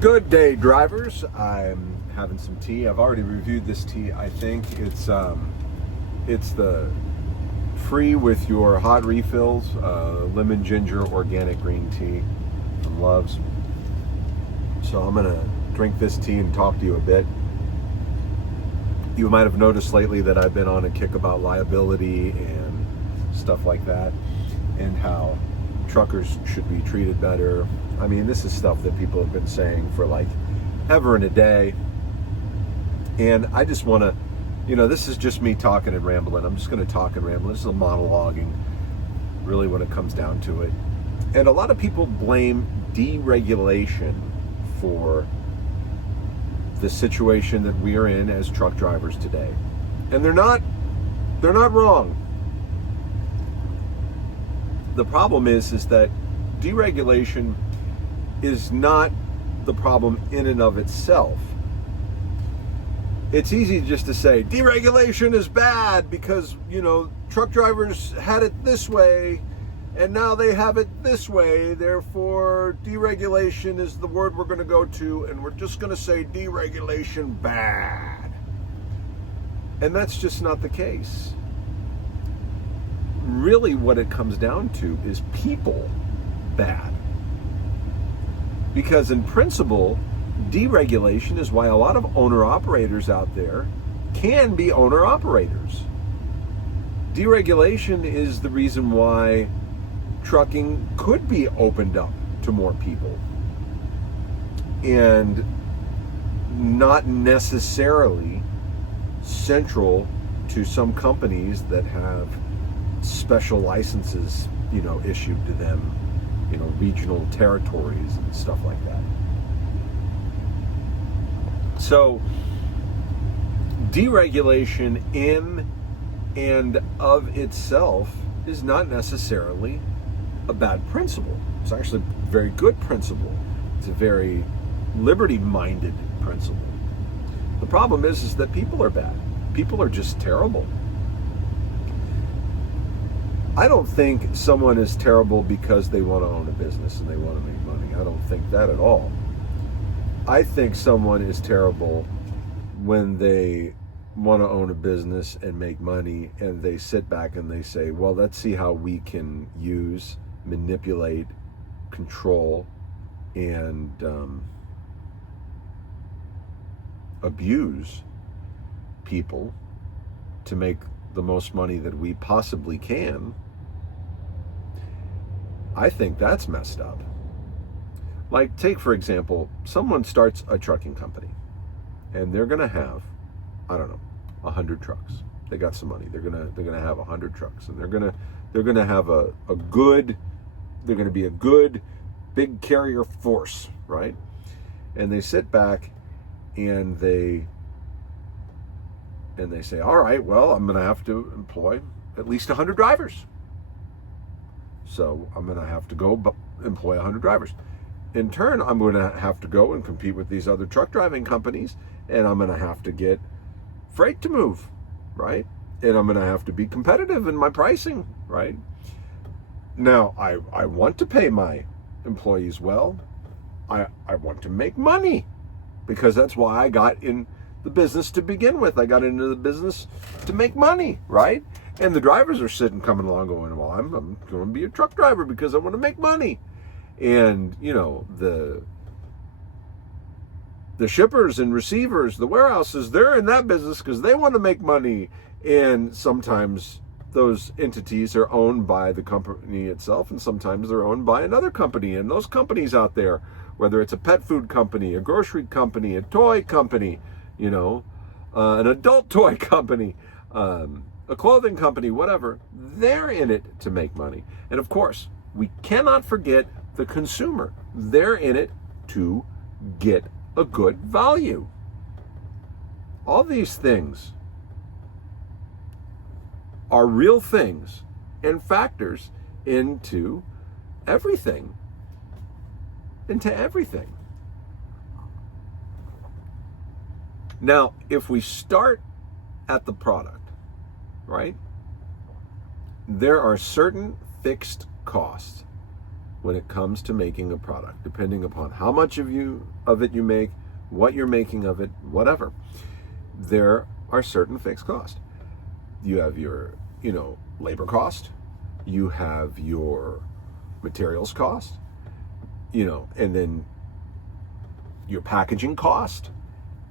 Good day, drivers. I'm having some tea. I've already reviewed this tea. I think it's the free with your hot refills, lemon ginger organic green tea from Love's. So I'm gonna drink this tea and talk to you a bit. You might have noticed lately that I've been on a kick about liability and stuff like that, and how truckers should be treated better. I mean, this is stuff that people have been saying for like ever and a day. And I just want to, this is just me talking and rambling. I'm just going to talk and ramble. This is a monologuing, really, when it comes down to it. And a lot of people blame deregulation for the situation that we are in as truck drivers today. And they're not wrong. The problem is that deregulation is not the problem in and of itself. It's easy just to say deregulation is bad because, truck drivers had it this way and now they have it this way. Therefore, deregulation is the word we're going to go to, and we're just going to say deregulation bad. And that's just not the case. Really, what it comes down to is people bad. Because in principle, deregulation is why a lot of owner-operators out there can be owner-operators. Deregulation is the reason why trucking could be opened up to more people. And not necessarily central to some companies that have special licenses, issued to them, regional territories and stuff like that. So deregulation in and of itself is not necessarily a bad principle. It's actually a very good principle. It's a very liberty-minded principle. The problem is that people are bad. People are just terrible. I don't think someone is terrible because they want to own a business and they want to make money. I don't think that at all. I think someone is terrible when they want to own a business and make money and they sit back and they say, well, let's see how we can use, manipulate, control, and abuse people to make the most money that we possibly can. I think that's messed up. Like, take for example, someone starts a trucking company and they're gonna have, 100 trucks. They got some money. They're gonna have 100 trucks, and they're gonna have they're gonna be a good big carrier force, right? And they sit back and they say, all right, well, I'm gonna have to employ at least 100 drivers. So I'm gonna have to go employ 100 drivers. In turn, I'm going to have to go and compete with these other truck driving companies, and I'm going to have to get freight to move, right? And I'm going to have to be competitive in my pricing, right? Now, I want to pay my employees well. I want to make money because that's why I got in the business to begin with. I got into the business to make money, right? And the drivers are coming along going, well, I'm going to be a truck driver because I want to make money. And, the shippers and receivers, the warehouses, they're in that business because they want to make money. And sometimes those entities are owned by the company itself, and sometimes they're owned by another company. And those companies out there, whether it's a pet food company, a grocery company, a toy company, an adult toy company, a clothing company, whatever, they're in it to make money. And of course, we cannot forget the consumer. They're in it to get a good value. All these things are real things and factors into everything. Now, if we start at the product, right? There are certain fixed costs when it comes to making a product, depending upon how much of it you make, what you're making of it, whatever. There are certain fixed costs. You have your, labor cost, you have your materials cost, and then your packaging cost,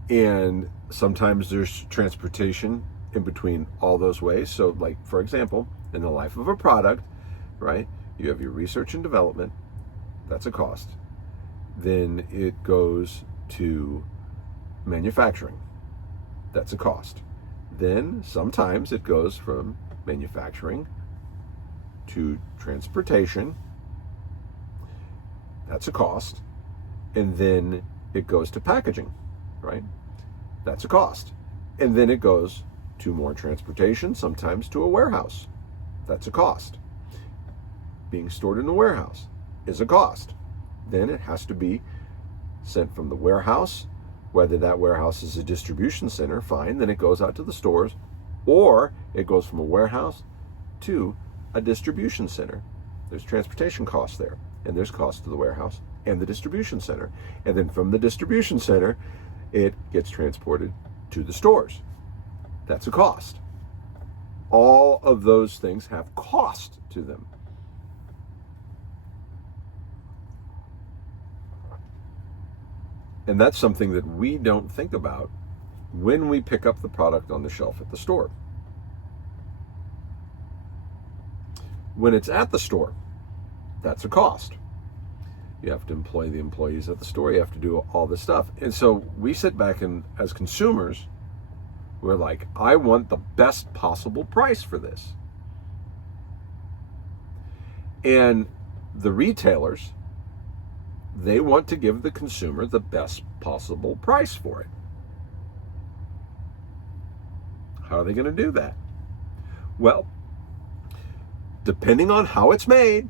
and sometimes there's transportation in between all those ways. So, like, for example, in the life of a product, right, you have your research and development, that's a cost. Then it goes to manufacturing, that's a cost. Then sometimes it goes from manufacturing to transportation, that's a cost. And then it goes to packaging, right? That's a cost. And then it goes to more transportation, sometimes to a warehouse. That's a cost. Being stored in a warehouse is a cost. Then it has to be sent from the warehouse, whether that warehouse is a distribution center, fine, then it goes out to the stores, or it goes from a warehouse to a distribution center. There's transportation costs there, and there's costs to the warehouse and the distribution center. And then from the distribution center, it gets transported to the stores. That's a cost. All of those things have cost to them. And that's something that we don't think about when we pick up the product on the shelf at the store. When it's at the store, that's a cost. You have to employ the employees at the store. You have to do all this stuff. And so we sit back and, as consumers, we're like, I want the best possible price for this. And the retailers, they want to give the consumer the best possible price for it. How are they going to do that? Well, depending on how it's made,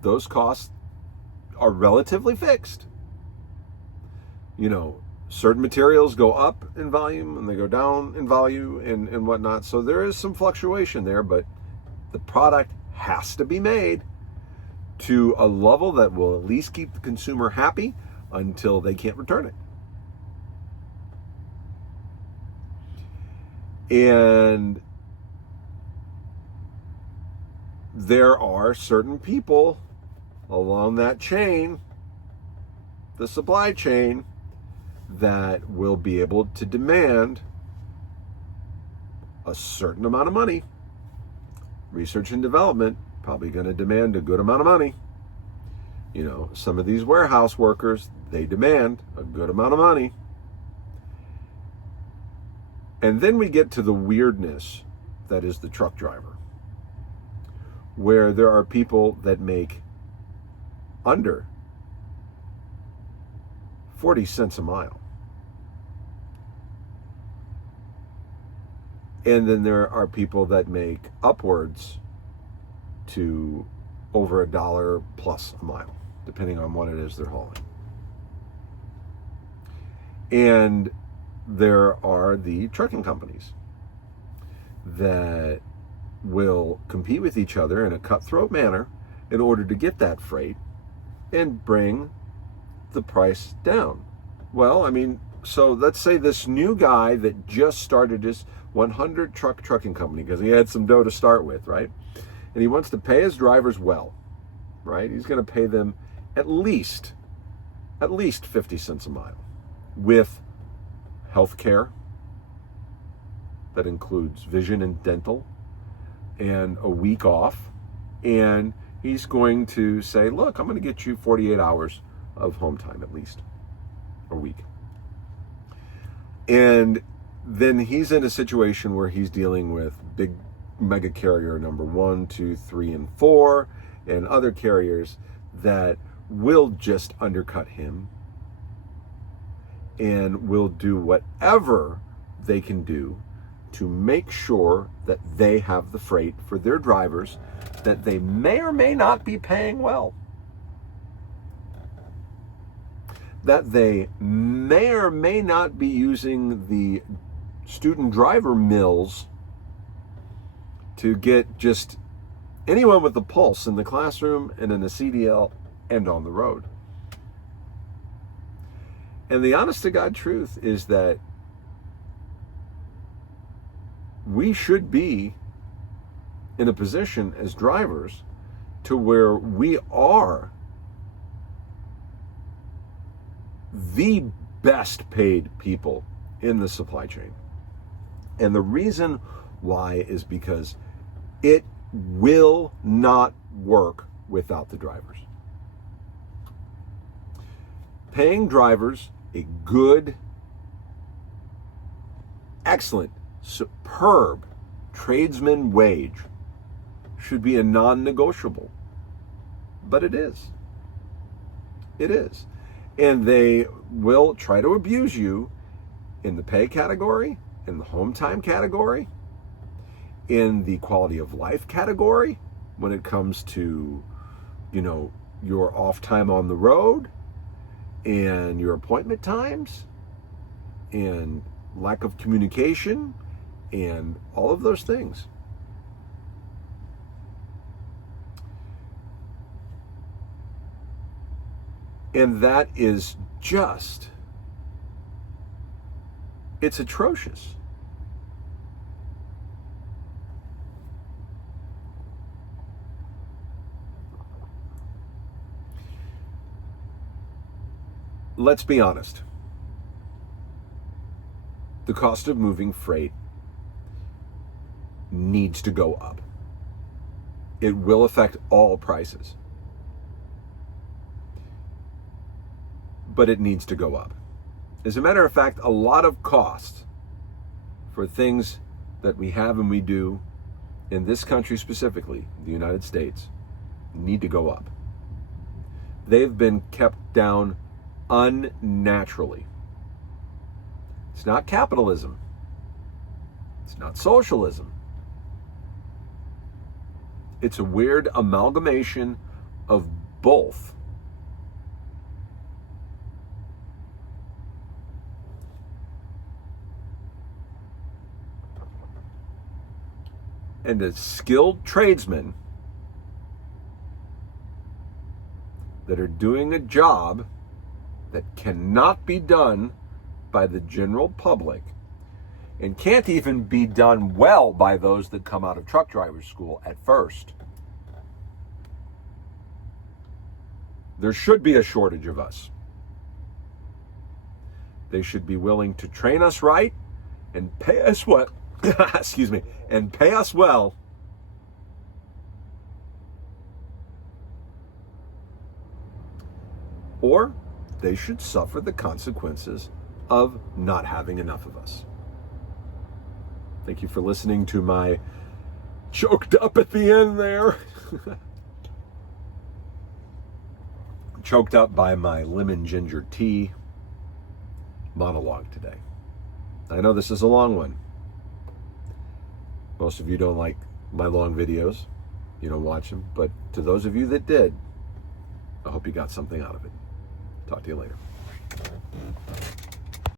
those costs are relatively fixed. Certain materials go up in volume and they go down in value and whatnot. So there is some fluctuation there, but the product has to be made to a level that will at least keep the consumer happy until they can't return it. And there are certain people along that chain, the supply chain, that will be able to demand a certain amount of money. Research and development probably going to demand a good amount of money. Some of these warehouse workers, they demand a good amount of money. And then we get to the weirdness that is the truck driver, where there are people that make under 40 cents a mile. And then there are people that make upwards to over $1 plus a mile, depending on what it is they're hauling. And there are the trucking companies that will compete with each other in a cutthroat manner in order to get that freight and bring the price down. Well, so let's say this new guy that just started his 100 trucking company because he had some dough to start with, right? And he wants to pay his drivers well, right? He's going to pay them at least 50 cents a mile with health care that includes vision and dental and a week off. And he's going to say, look, I'm going to get you 48 hours of home time at least a week. And then he's in a situation where he's dealing with big mega carrier number 1, 2, 3, and 4 and other carriers that will just undercut him and will do whatever they can do to make sure that they have the freight for their drivers that they may or may not be paying well, that they may or may not be using the student driver mills to get just anyone with a pulse in the classroom and in the CDL and on the road. And the honest to God truth is that we should be in a position as drivers to where we are the best paid people in the supply chain. And the reason why is because it will not work without the drivers. Paying drivers a good, excellent, superb tradesman wage should be a non-negotiable. But it is. It is. And they will try to abuse you in the pay category, in the home time category, in the quality of life category, when it comes to, your off time on the road, and your appointment times, and lack of communication, and all of those things. And that is just, it's atrocious. Let's be honest. The cost of moving freight needs to go up. It will affect all prices. But it needs to go up. As a matter of fact, a lot of costs for things that we have and we do in this country specifically, the United States, need to go up. They've been kept down unnaturally. It's not capitalism. It's not socialism. It's a weird amalgamation of both. And the skilled tradesmen that are doing a job that cannot be done by the general public and can't even be done well by those that come out of truck driver school at first. There should be a shortage of us. They should be willing to train us right and pay us what? Excuse me, and pay us well. Or they should suffer the consequences of not having enough of us. Thank you for listening to my choked up at the end there. Choked up by my lemon ginger tea monologue today. I know this is a long one. Most of you don't like my long videos. You don't watch them. But to those of you that did, I hope you got something out of it. Talk to you later.